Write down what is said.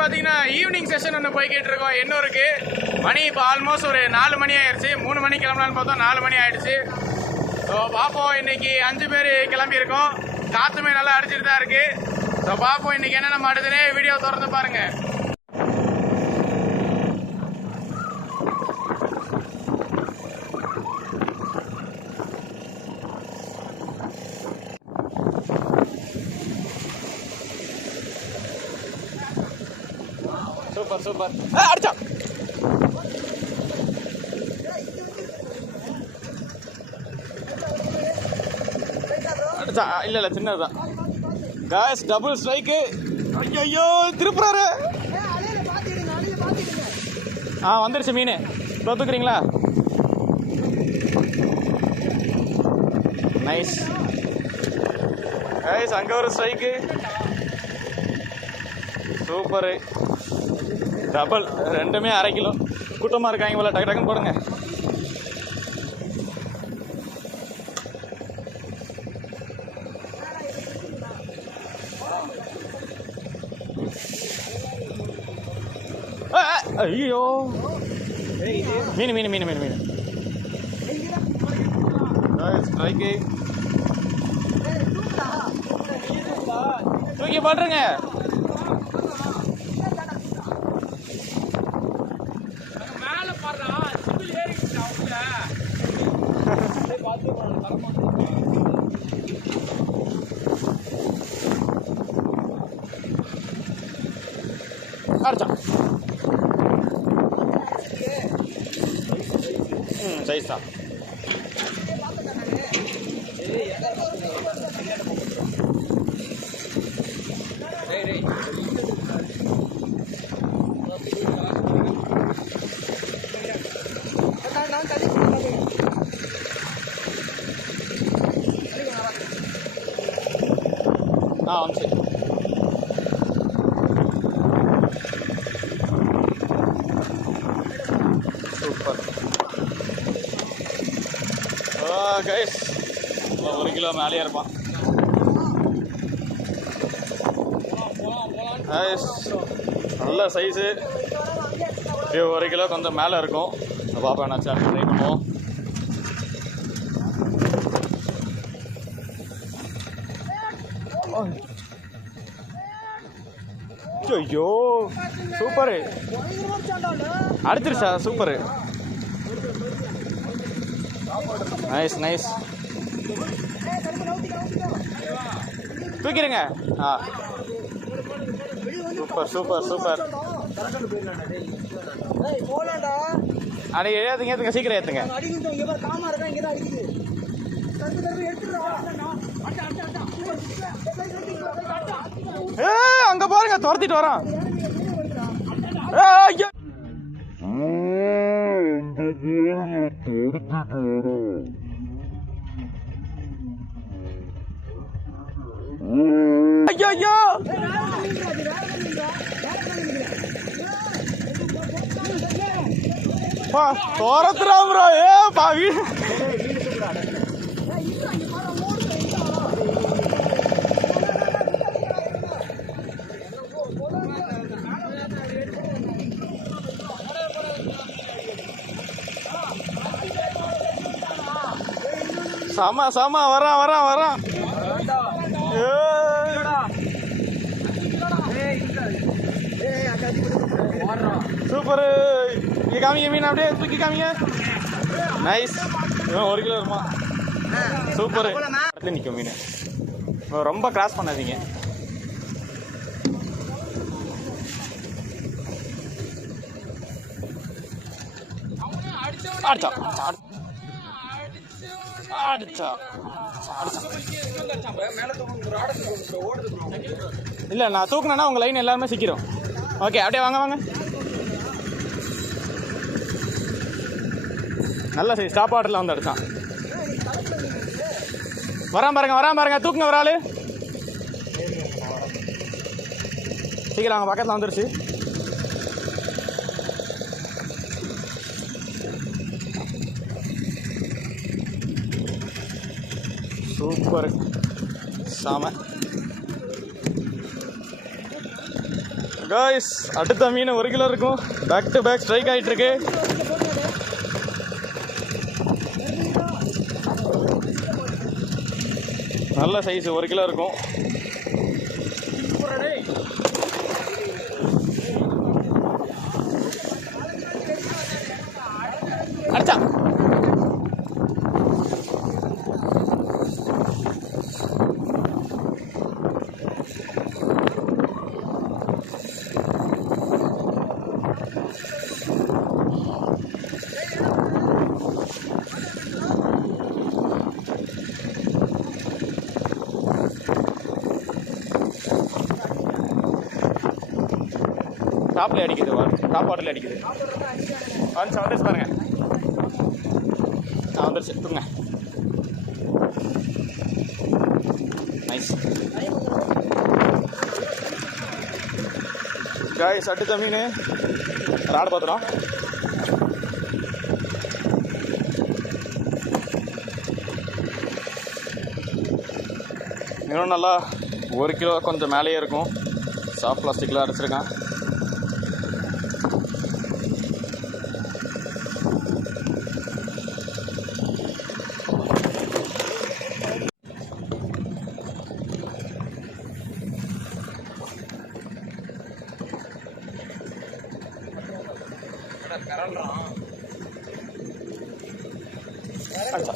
பார்த்தீங்கன்னா evening session ஒன்று போய்கிட்டு இருக்கோம். இன்னொருக்கு மணி இப்போ ஆல்மோஸ்ட் ஒரு 4 மணி ஆயிடுச்சு. 3 மணி கிளம்பலான்னு பார்த்தோம், 4 மணி ஆயிடுச்சு. ஸோ பார்ப்போம், இன்னைக்கு 5 பேர் கிளம்பியிருக்கோம். காற்றுமே நல்லா அடிச்சுட்டு தான் இருக்கு. ஸோ பார்ப்போம் இன்னைக்கு என்னென்ன மாட்டுதுன்னு வீடியோ திறந்து பாருங்க. Super super. அடிச்சா அடிச்சா இல்ல சின்னதுதான். Guys double strike. ஐயோ திருப்புறாரு. வந்துருச்சு மீன். தூக்குறீங்களா? Nice guys. அங்க ஒரு ஸ்ட்ரைக்கு. சூப்பரு. டபுள் ரெண்டுமே 1/2 கிலோ. கூட்டமாக இருக்காங்க போல, டக்கு டக்குன்னு போடுங்க. ஐயோ மீன் மீன் மீன் மீன் மீன். ஸ்ட்ரைக்கு தூக்கி போட்டுருங்க. அடிச்சா சைஸ் தான். வந்துச்சு. சூப்பர். கைஸ் 1 கிலோ மேலேயே இருப்பான். கைஸ் நல்ல சைஸு. 1 கிலோ கொஞ்சம் மேலே இருக்கும். பாப்பா என்னாச்சு ட்ரை பண்ணுவோம். ஐயோ சூப்பரு. அடிச்சிருச்சா? சூப்பரு. Nice nice. தூக்கிடுங்க. Super super super. அடி ஏற்றுங்க ஏற்றுங்க, சீக்கிரம் ஏற்றுங்க. அங்க பாருங்க, துரத்திட்டு வரான். ஐயோ துரத்துறான் ப்ரோ. பாவி சம சம வரான் வரான் வரான். சூப்பரு. இங்கே காமிங்க மீன், அப்படியே தூக்கி காமிங்க. நைஸ். 1 கிலோ இருக்குமா? சூப்பரு. நிற்கும் மீன். ரொம்ப கிராஸ் பண்ணாதீங்க. அடிச்சா அடிச்சா இல்லை, நான் தூக்குனேன்னா உங்கள் லைன் எல்லாருமே சிக்கிரும். ஓகே, அப்படியே வாங்க வாங்க. நல்ல சைஸ் ஸ்டாப் ஆர்டரில் வந்து அடிச்சான். வரான் பாருங்க, தூக்குங்க ஒரு ஆள். சீக்கிரம் அவங்க பக்கத்தில் வந்துருச்சு. சூப்பர். சாம காய்ஸ் அடுத்த மீன் 1 கிலோ இருக்கும். பேக் டு பேக் ஸ்ட்ரைக் ஆகிட்டு இருக்கு. நல்ல சைஸ் 1 கிலோ இருக்கும். அடிச்சா டாப்ல அடிக்குது. டாப் வாட்டர்ல அடிக்குது. வந்துச்சு பாருங்க. வந்துருச்சு. எடுத்துங்க. Nice guys. அடுத்த மீன் ராடு பாத்திரம். இன்னும் நல்லா 1 கிலோ கொஞ்சம் மேலேயே இருக்கும். சாஃப்ட் பிளாஸ்டிக்கில் அடைச்சிருக்கேன். அடிச்சா